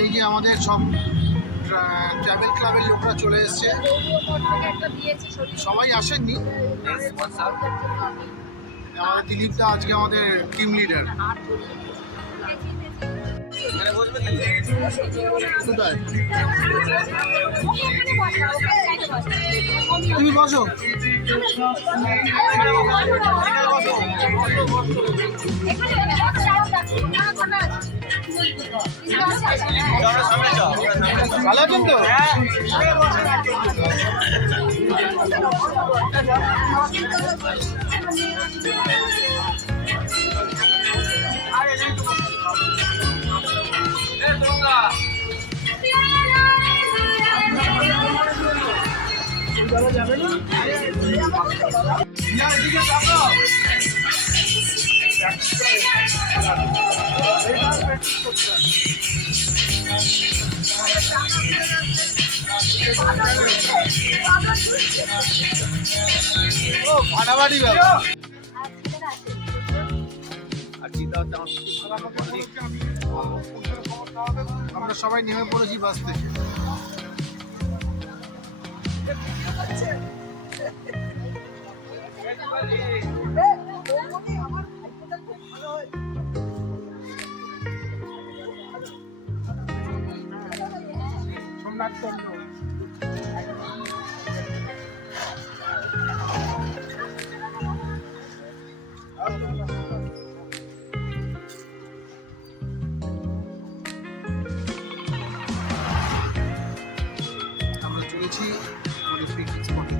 এই যে আমাদের সব ট্রাভেল ক্লাবের লোকরা চলে এসছে। সবাই আসেননি, আমাদের দিলীপ দা আজকে আমাদের টিম লিডার। তুমি বসো। ভালো আছেন তো? যাবে না ফাটাফাটি আমরা সবাই নেমে পড়েছি বাস থেকে। আমরা চলেছি পিকনিক স্পটে।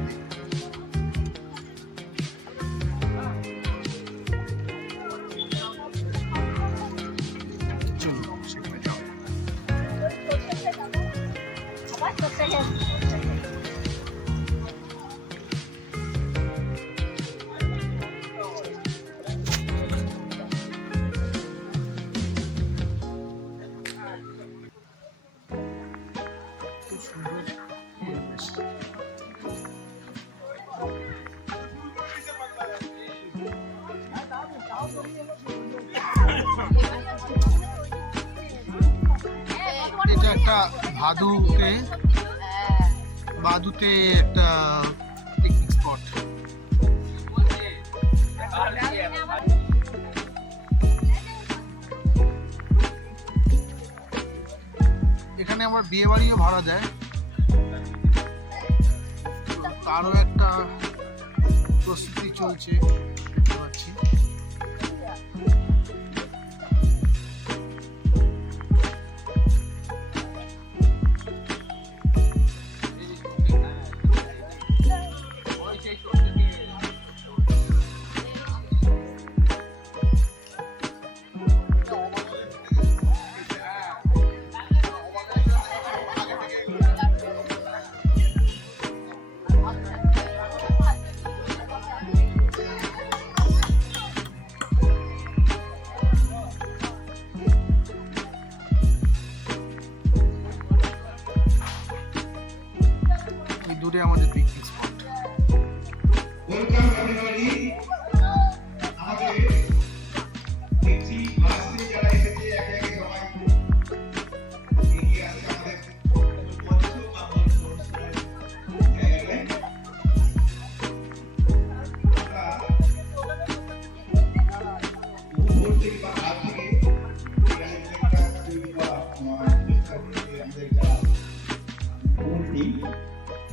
এটা একটা ভাদুতে একটা পিকনিক স্পট। এখানে আমার বিয়ে বাড়িও ভাড়া দেয়, তারও একটা প্রস্তুতি চলছে দেখতে পাচ্ছি। দূরে আমাদের পিকনিক স্পট।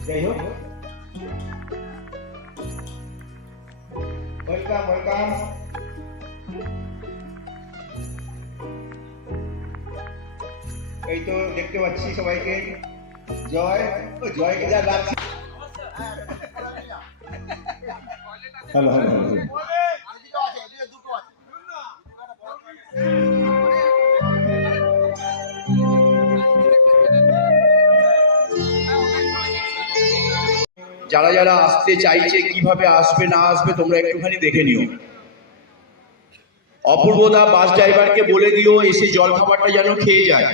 যাই হোক, ওয়েলকাম ওয়েলকাম। এই তো দেখতে পাচ্ছি সবাইকে। জয়কে যা লাগছে। Hello hello hello. যারা যারা আসতে চাইছে কিভাবে আসবে না আসবে তোমরা একটুখানি দেখে নিও। অপূর্বদা বাস ড্রাইভারকে বলে দিও এসে জল খাবারটা যেন খেয়ে যায়।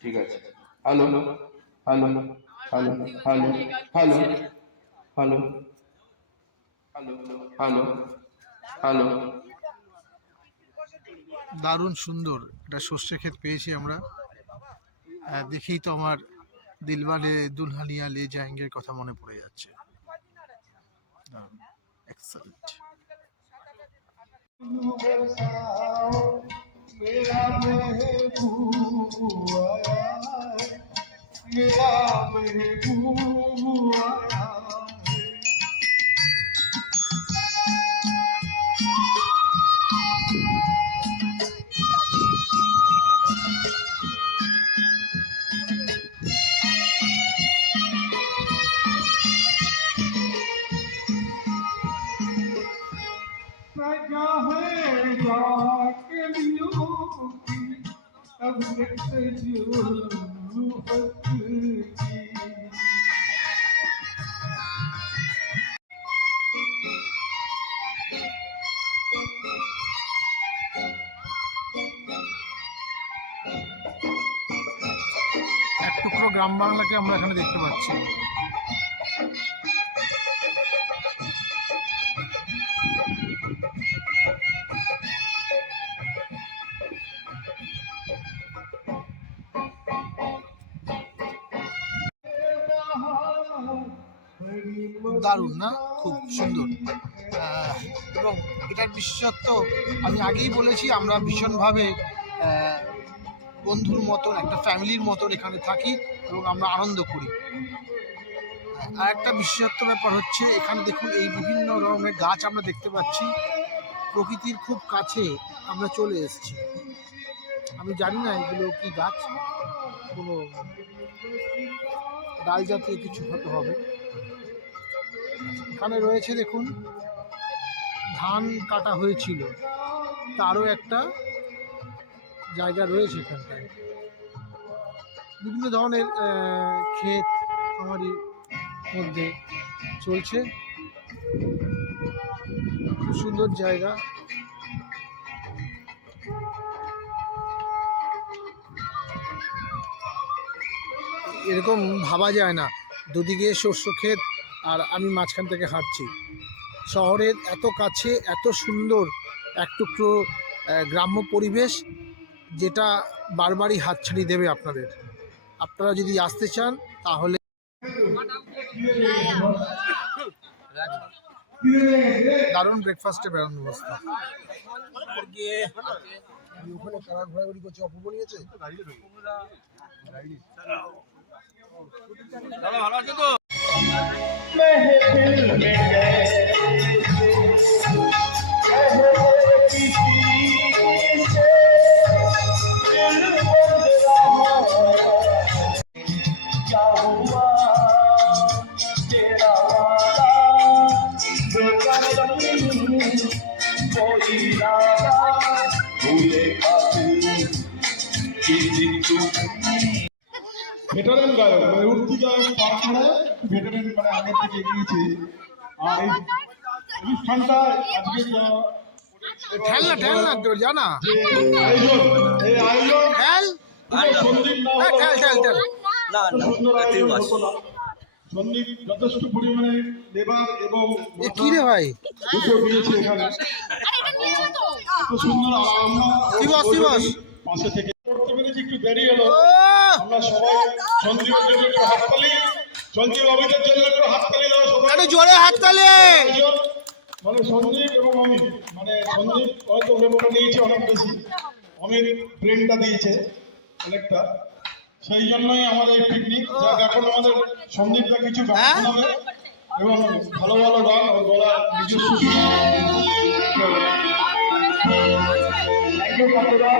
ঠিক আছে। Hello hello hello hello hello hello hello hello. দারুণ সুন্দর একটা সর্ষে ক্ষেত পেয়েছি আমরা। দেখেই তো আমার দিলওয়ালে দুলহানিয়া লে জায়েঙ্গের কথা মনে পড়ে যাচ্ছে। এক্সেলেন্ট। এক টুকরো গ্রাম বাংলাকে আমরা এখানে দেখতে পাচ্ছি। দারুণ না, খুব সুন্দর। এবং এটার বিশেষত্ব আমি আগেই বলেছি, আমরা ভীষণভাবে বন্ধুর মতন, একটা ফ্যামিলির মতন এখানে থাকি এবং আমরা আনন্দ করি। আর একটা বিশেষত্ব ব্যাপার হচ্ছে, এখানে দেখুন এই বিভিন্ন রকমের গাছ আমরা দেখতে পাচ্ছি। প্রকৃতির খুব কাছে আমরা চলে এসেছি। আমি জানি না এগুলো কি গাছ, কোনো ডাল জাতীয় কিছু হতে হবে। এখানে রয়েছে দেখুন, ধান কাটা হয়েছিল, তারও একটা জায়গা রয়েছে এখানটায়। বিভিন্ন ধরনের ক্ষেত আমারই মধ্যে চলছে, খুব সুন্দর জায়গা। এরকম ভাবা যায় না, দুদিকে শস্য ক্ষেত আর আমি মাঝখান থেকে হাঁটছি। শহরের এত কাছে এত সুন্দর এক টুকরো গ্রাম্য পরিবেশ, যেটা বারবারই হাতছানি দেবে আপনাদের। আপনারা যদি আসতে চান তাহলে দারুণ ব্রেকফাস্টে বেড়ানোর ব্যবস্থা। ওখানে কারা ঘোরাঘুরি করছে, অপূর্ব নিয়েছে। ভালো আছে তো? ভেটারেন গায়ক মানে উঠতি গায়ক পার করে ভেটারেন মানে আগের থেকে এগিয়েছে। আর এই অনুষ্ঠানটা আজকে ঠেলনা ঠেলনা তো জানা আয়োজন এই আয়োজন ঠেল সন্দীপ ঠেল ঠেল ঠেল সুন্দর আয়োজন হতো না। সন্দীপ যথেষ্ট পরিমাণে লেবার এবং কি রে ভাই দুটো দিয়েছে এখানে। এত সুন্দর আমরা পাশে থেকে করতে পেরেছি, একটু দেরি হলো। আমরা সবাই সন্দীপের জন্য একটু হাততালি, সন্দীপ অমিতের জন্য একটু হাততালি দাও সবাই, আরে জোরে হাততালি। মানে সন্দীপ এবং অমিত, মানে সন্দীপ হয়তো লেবারটা নিয়েছে অনেক বেশি, অমিত ব্রেনটা দিয়েছে অনেকটা, সেই জন্যই আমাদের এই পিকনিক। এখন আমাদের সন্দীপটা কিছু গান শোনাবে এবং ভালো ভালো গান ও গলা নিজস্ব। থ্যাংক ইউ কাকুরা।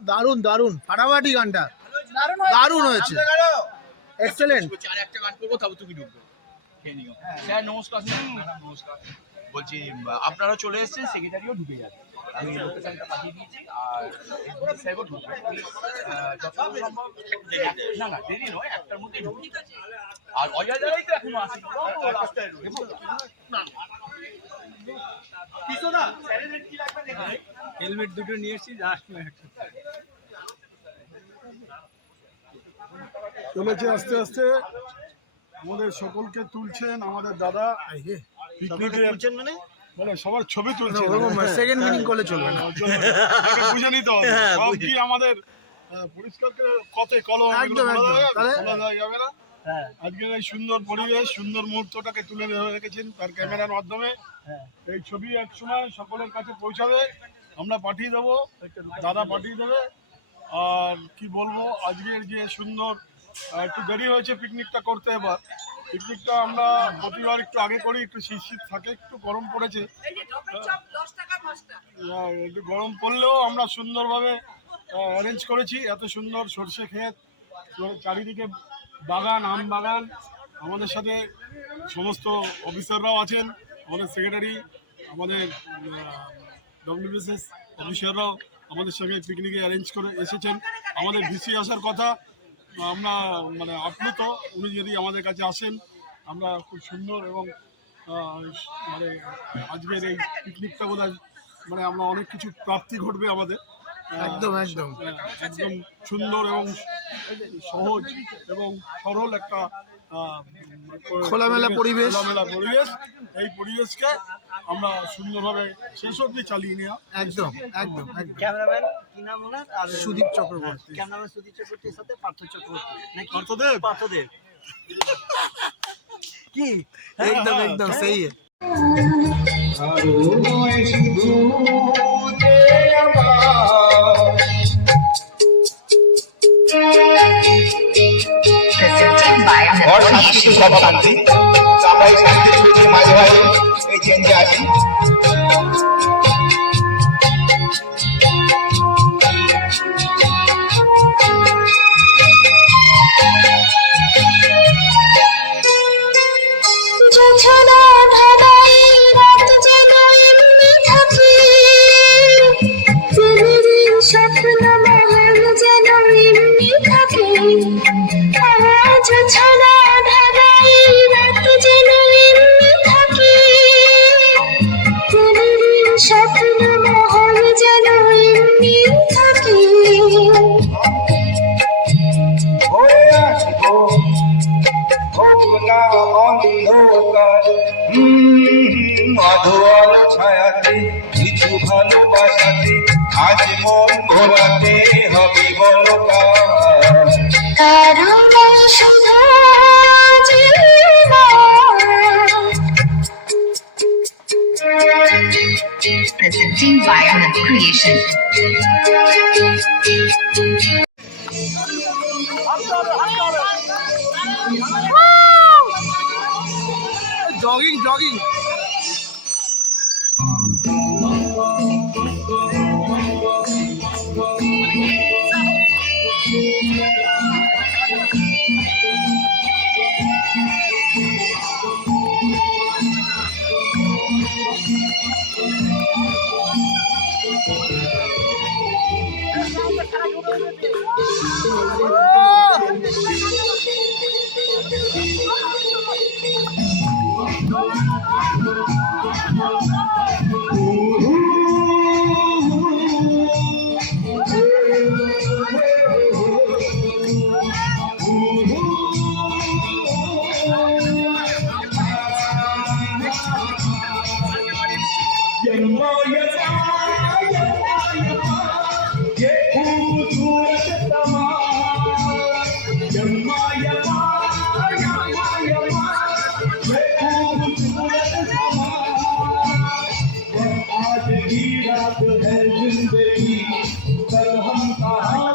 দারুণ দারুণ ফাটাফাটি গানটা দারুণ হয়েছে এক্সেলেন্ট। আর একটা গান করবো তারপর তুমি ঢুকবে খেয়ে নিও। স্যার নমস্কার। স্যার ম্যাডাম নমস্কার। বলছি আপনারা চলে এসেছেন, সেক্রেটারিও ঢুকে যাবে, আমি লোকেশনটা পাঠিয়ে দিয়েছি। আর সাহেবও ঢুকবে, যতক্ষণ সম্ভব না না দেরি নয়, একটার মধ্যেই ঢুকবে। আর অজয় দাঁড়াই তো এখনো আসেনি, রাস্তায় রয়েছে। কিছু না স্যারের কি লাগবে দেখুন, হেলমেট দুটো নিয়ে এসেছি, জাস্ট চলেছে আস্তে আস্তে। আমাদের সকলকে তুলছেন আমাদের দাদা, পিকনিকে মানে মানে সবার ছবি তুলছেন। সেকেন্ড মিনিং করলে চলবে না, বুঝে নিতে হবে সব কি আমাদের পরিষ্কার করে কতে কলম একদম একদম। তাহলে বলা যাবে না। আজকের এই সুন্দর পরিবেশ, সুন্দর মুহূর্তটাকে তুলে রেখেছেন তার ক্যামেরার মাধ্যমে। এই ছবি এক সময় সকলের কাছে পৌঁছাবে, আমরা পাঠিয়ে দেবো, দাদা পাঠিয়ে দেবে। আর কি বলবো, আজকের যে সুন্দর, একটু দেরি হয়েছে পিকনিকটা করতে। এবার পিকনিকটা আমরা প্রতিবার একটু আগে করি, একটু শীত শীত থাকে, একটু গরম পড়েছে। একটু গরম পড়লেও আমরা সুন্দরভাবে অ্যারেঞ্জ করেছি। এত সুন্দর সর্ষে ক্ষেত, চারিদিকে বাগান, আম বাগান। আমাদের সাথে সমস্ত অফিসাররাও আছেন, আমাদের সেক্রেটারি, আমাদের ডব্লিউবিএসএস অফিসাররাও আমাদের সঙ্গে পিকনিকে অ্যারেঞ্জ করে এসেছেন। আমাদের ভিসি আসার কথা, আমরা মানে আপ্লুত, উনি যদি আমাদের কাছে আসেন আমরা খুব সুন্দর এবং মানে আজকের এই পিকনিকটা বোধহয় মানে আমরা অনেক কিছু প্রাপ্তি ঘটবে আমাদের। একদম একদম একদম সুন্দর এবং সহজ এবং সরল একটা খোলামেলা পরিবেশ। এই পরিবেশকে আমরা সুন্দরভাবে শেষ অবধি চালিয়ে নেওয়া। একদম একদম একদম। ক্যামেরাম্যান কি নাম ওনার? আর সুদীপ চক্রবর্তী। ক্যামেরাম্যান সুদীপ চক্রবর্তীর সাথে পার্থ চক্রবর্তী নাকি? পার্থদেব। পার্থদেব কি একদম একদম সেই और शांति सब शांति আমরা এই শান্তির মধ্যে মাঝে মাঝে এই চেঞ্জে আছি। অন্ধকার অধোয়াল ছায়াতে কিছু ভালোবাসাতে আজ মন ভোলাতে হবে বলকার কারণ শুধু presenting by Anand Creation. Jogging jogging यम्मा यम्मा यम्मा यम्मा ये खूबसूरत समा यम्मा यम्मा यम्मा यम्मा ये खूबसूरत समा बस आज की रात है जिंदगी कल हम कहाँ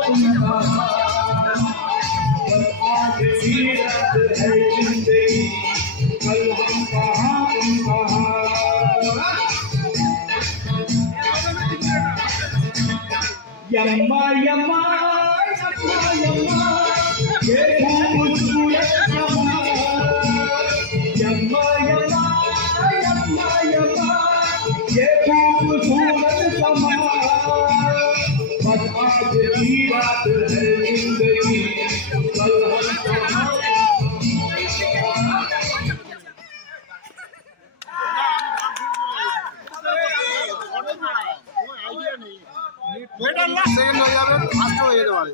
সেকেন্ড হয়ে যাবে ফার্স্ট হয়ে যেতে পারে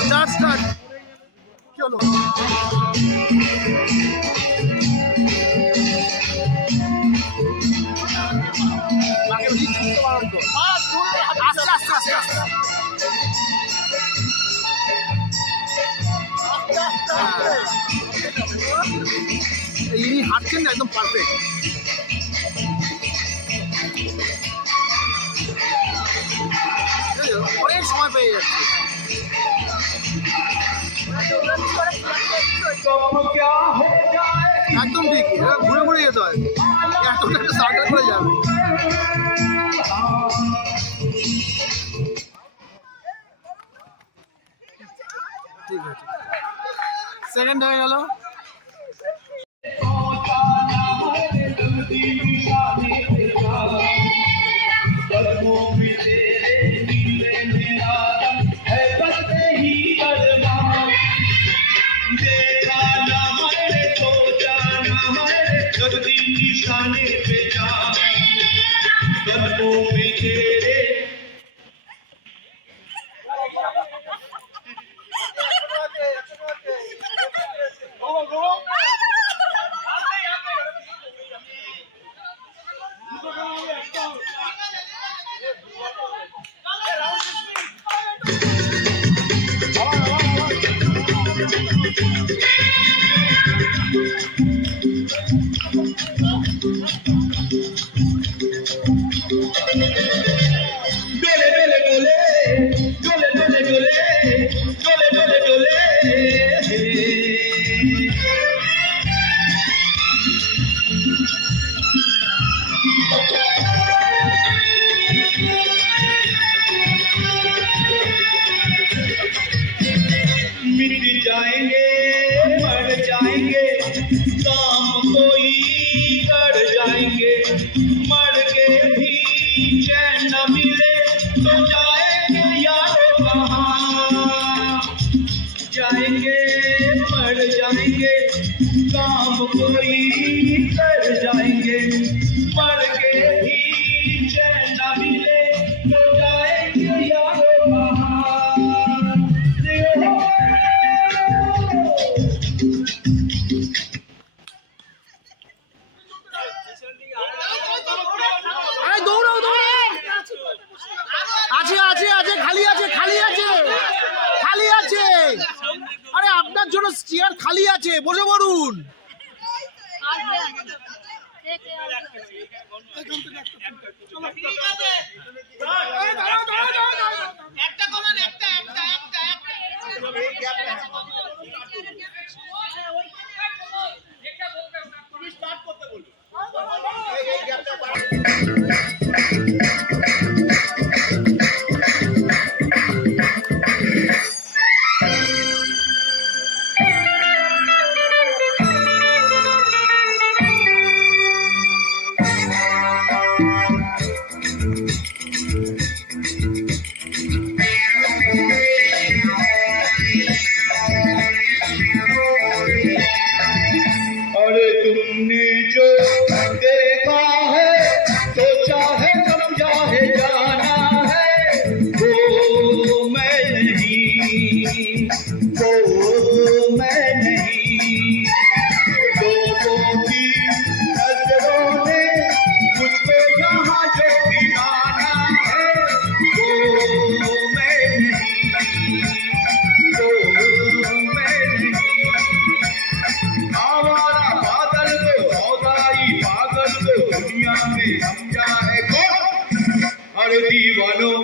স্টার্ট স্টার্ট কি হলো বাকি বেশি ছুটতে পারো তো আস্তে আস্তে আস্তে আস্তে ইনি হাঁটছেন না একদম পারফেক্ট অনেক সময় পেয়ে যাচ্ছে একদম ঠিক ঘুরে ঘুরে যেতে হয় এতটা একটা সার্কেল করে যাবে ঠিক আছে সেকেন্ড হয়ে গেল निशाने पे जा कदमों में तेरे मिट जाएंगे আছে, বসে পড়ুন। अरे तुमने जो देखा है तो चाहे समझा है जाना है वो मैं नहीं, वो मैं नहीं। लोगों की नजरों ने मुझको यहाँ जो भी माना है वो मैं नहीं, वो मैं नहीं। आवारा बादल को सौदाई पागल को दुनिया में समझा है कौन? अरे दीवानों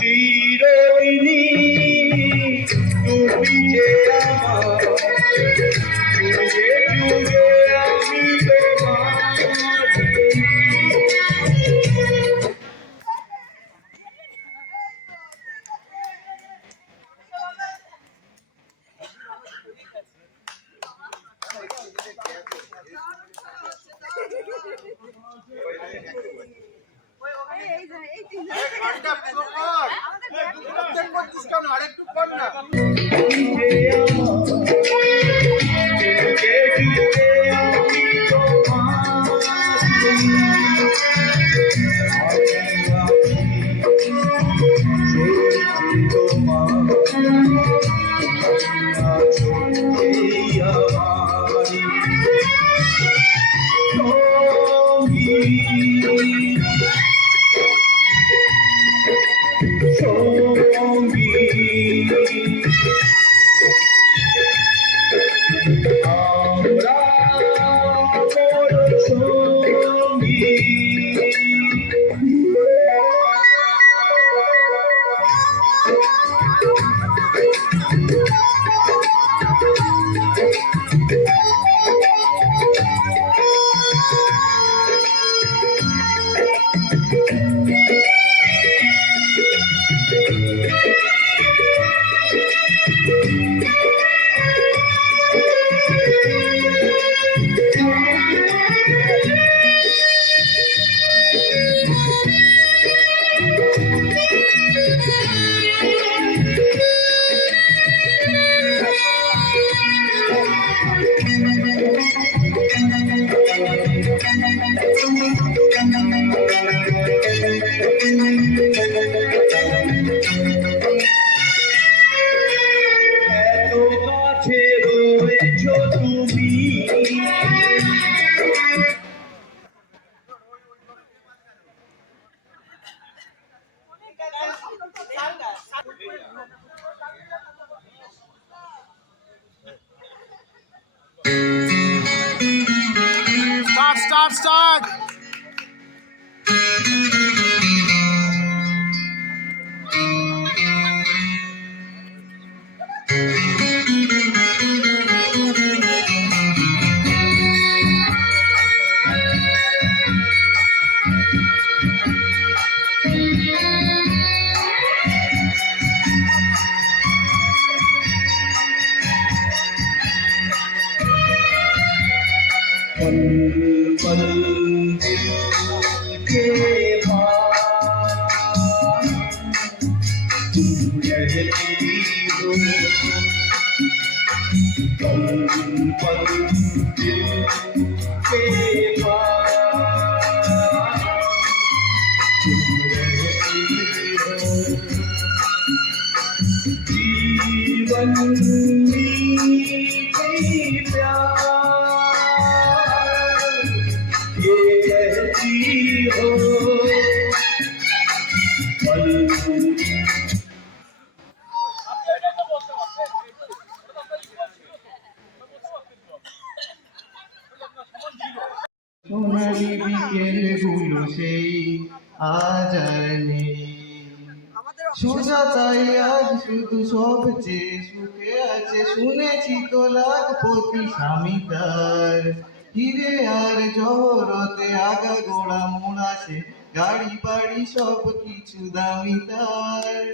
চিরদিনই তুমি যে আমার, যুগে যুগে আমি তোমার। স্টার্ট जीवन प्यार ये कहती हो সোনালি বিকেলগুলো সেই আজ আর নেই সুজাতাই আজ শুধু সবচেয়ে সুখে আছে শুনেছি তো লাখপতি স্বামী তার হিরে আর জহরতে আগা গোড়া মোড়াছে গাড়ি বাড়ি সব কিছু দামি তার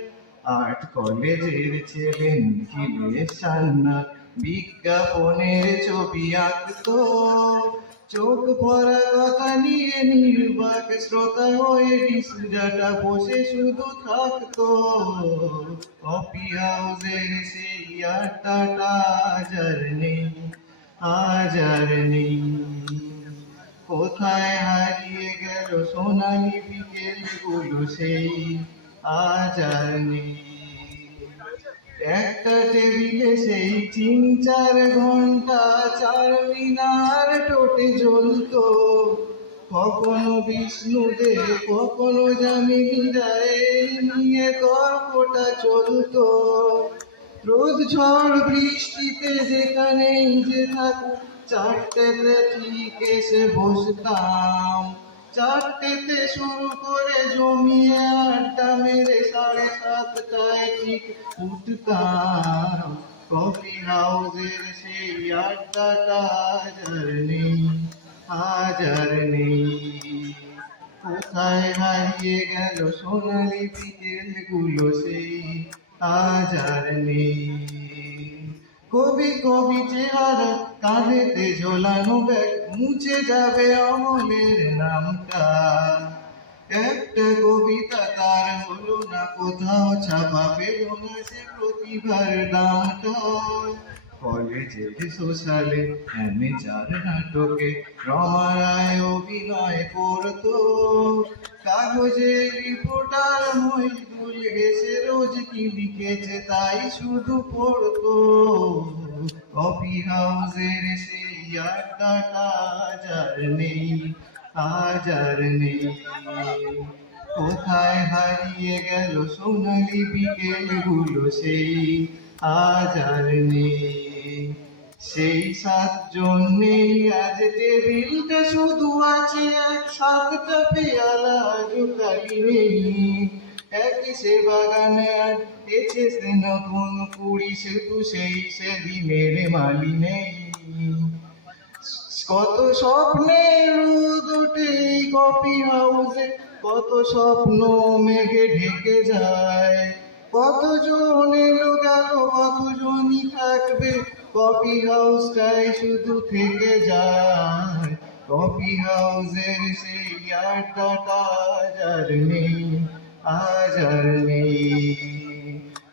আর্ট কলেজের ছেলে নিখিলেশ সান্না বিজ্ঞাপনের ছবি আঁকতো চোখ ভরা কথা নিয়ে নির্বাক শ্রোতা হয়ে ডিসুজাটা বসে শুধু থাকতো কফি হাউসের সেই আড্ডাটা আজ আর নেই আজ আর নেই কোথায় হারিয়ে গেল সোনালি বিকেলগুলো সেই আজ আর নেই একটা টেবিলে সেই 3-4 ঘন্টা চারমিনার টোটে জ্বলতো কখনো বিষ্ণুদেব কখনো জামিনীরা এই নিয়ে তর্কটা চলতো রোদ ঝড় বৃষ্টিতে যেখানেই যে থাকুক 4টেতে ঠিক এসে বসতাম 4টেতে শুরু করে জমিয়ে আড্ডা মেরে 7:30টায় ঠিক উঠতাম কফি হাউসের সেই আড্ডাটা আজ আর নেই আজ আর নেই কোথায় হারিয়ে গেল সোনালি বিকেলগুলো সেই আজ আর নেই কবি কবি চেহারা কাঁধেতে ঝোলানো ব্যাগ মুছে যাবে অমলের নামটা একটা কবিতা তার হলো না কোথাও ছাপা পেল না সে প্রতিভার দামটা কলেজের সোশ্যালে অ্যামেচার নাটকে রমা রায় অভিনয় করতো কাগজের রিপোর্টার মহিদুল হেসে রোজ কি লিখেছে তাই শুধু পড়তো কফি হাউসের সেই আড্ডাটা আজ আর নেই আজ আর নেই কোথায় হারিয়ে গেল সোনালি বিকেলগুলো সেই আজ আর নেই সেই 7 জন নেই আজ টেবিলটা শুধু আছে 7টা পেয়ালা জোকালি নেই একই সে বাগানে আটকেছে সে নতুন কুড়ি শুধু সেই সেদিনের মালি নেই কত স্বপ্নের রোদ ওঠে এই কফি হাউসে কত স্বপ্ন মেঘে ঢেকে যায় কতজন এলো গেল কতজনই থাকবে কফি হাউসটাই শুধু থেকে যায় কফি হাউসের সেই আড্ডাটা আজ আর নেই আজ আর নেই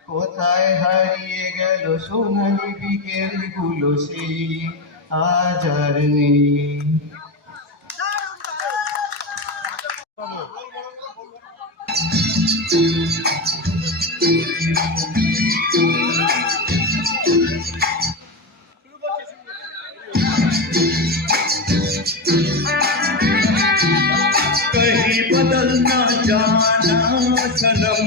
কোথায় হারিয়ে গেল সোনালি বিকেলগুলো সেই আজ আর নেই कहीं बदल ना जाना सनम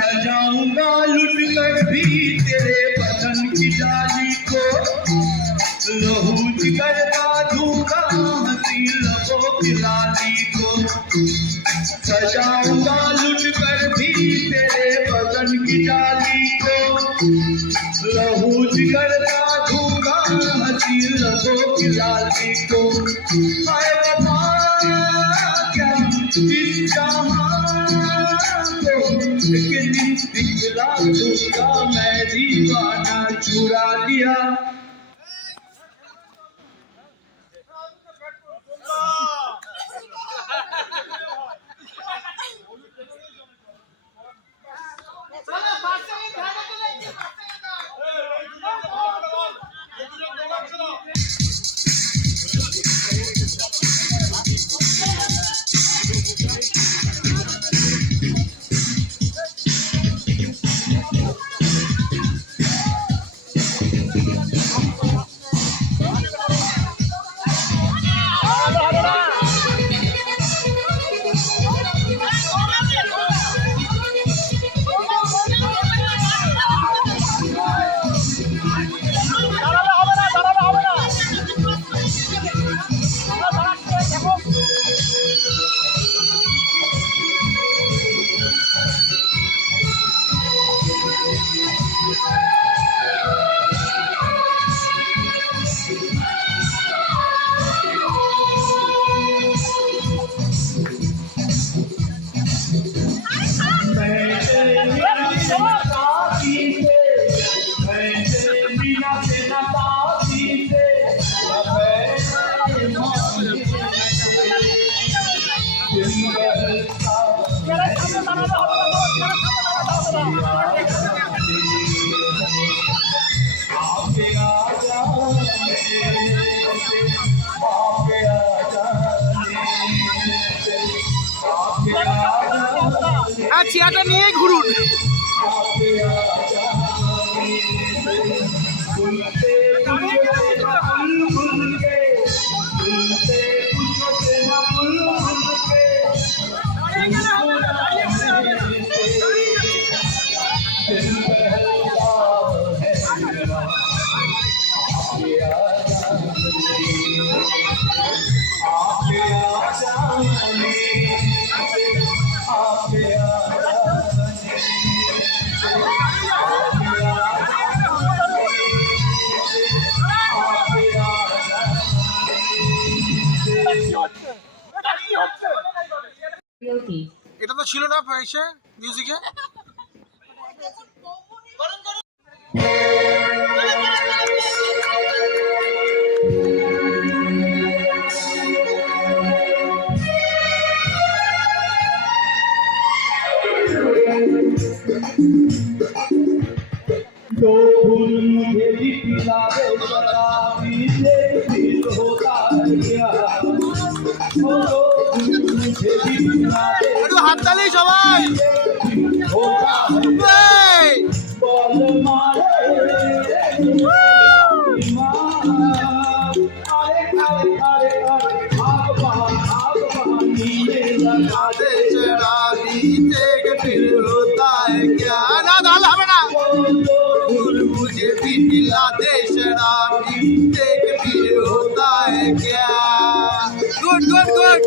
सजाऊंगा लुट कर भी तेरे बदन की डाली को, लहू जिगर का दूंगा हंसी लबों की लाली को। सजाऊंगा लुट कर भी तेरे बदन की डाली को, लहू जिगर का दूंगा हंसी लबों की लाली को। हाय वफा क्या इस जहां को, एक दिन दिखला दूंगा मैं दीवाना चुरा लिया। চেয়ারটা নিয়েই ঘুরুন। এটা তো ছিল না এসে মিউজিকে। तो भूल मुझे भी पिला दे शराबी से दिल होता है क्या, तो भूल मुझे भी पिला दे একটু হাততালি সবাই। होता है এই! बॉल मारे अरे अरे अरे अरे भगवान नीले लगा दे शराबी देख फिर होता है क्या। না তাহলে হবে না। भूल मुझे भी पिला दे शराबी देख फिर होता है क्या। Good good good.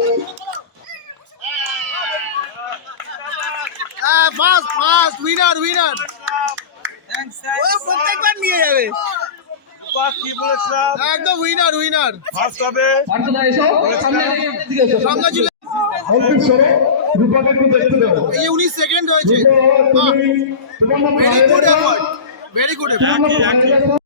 Fast fast winner winner. প্রত্যেকবার নিয়ে যাবে একদম উইনার উইনার। সামনে ছিল এই 19 সেকেন্ড হয়েছে। Very good effort very good effort.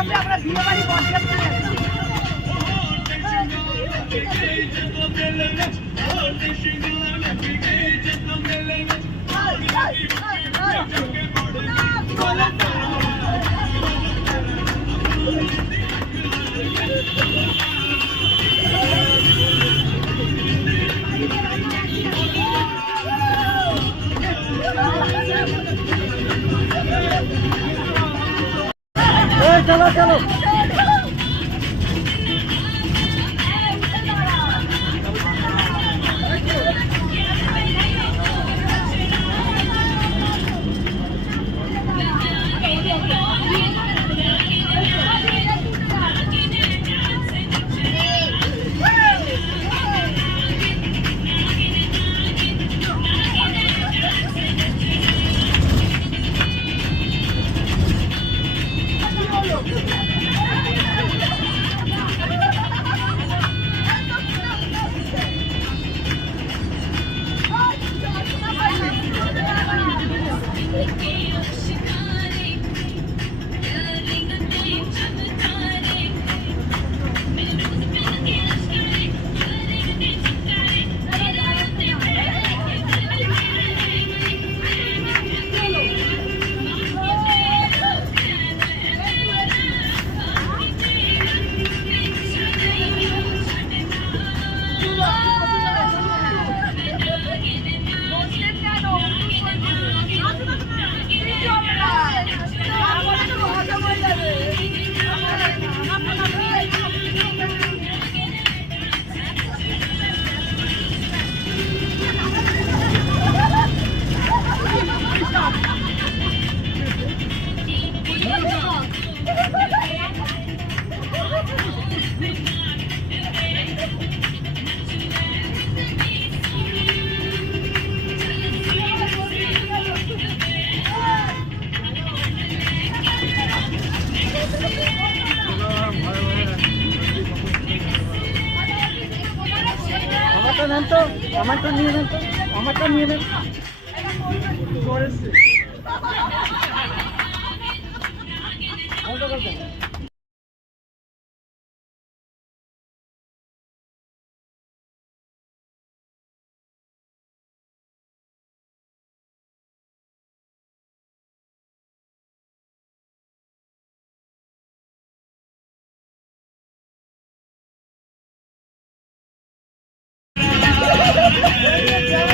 আমরা বিয়ে বাড়ি বরযাত্রী চলো চলো আমারটা নেন তো আমারটা নিয়ে নেন তো আমারটা নিয়ে নেন Yeah.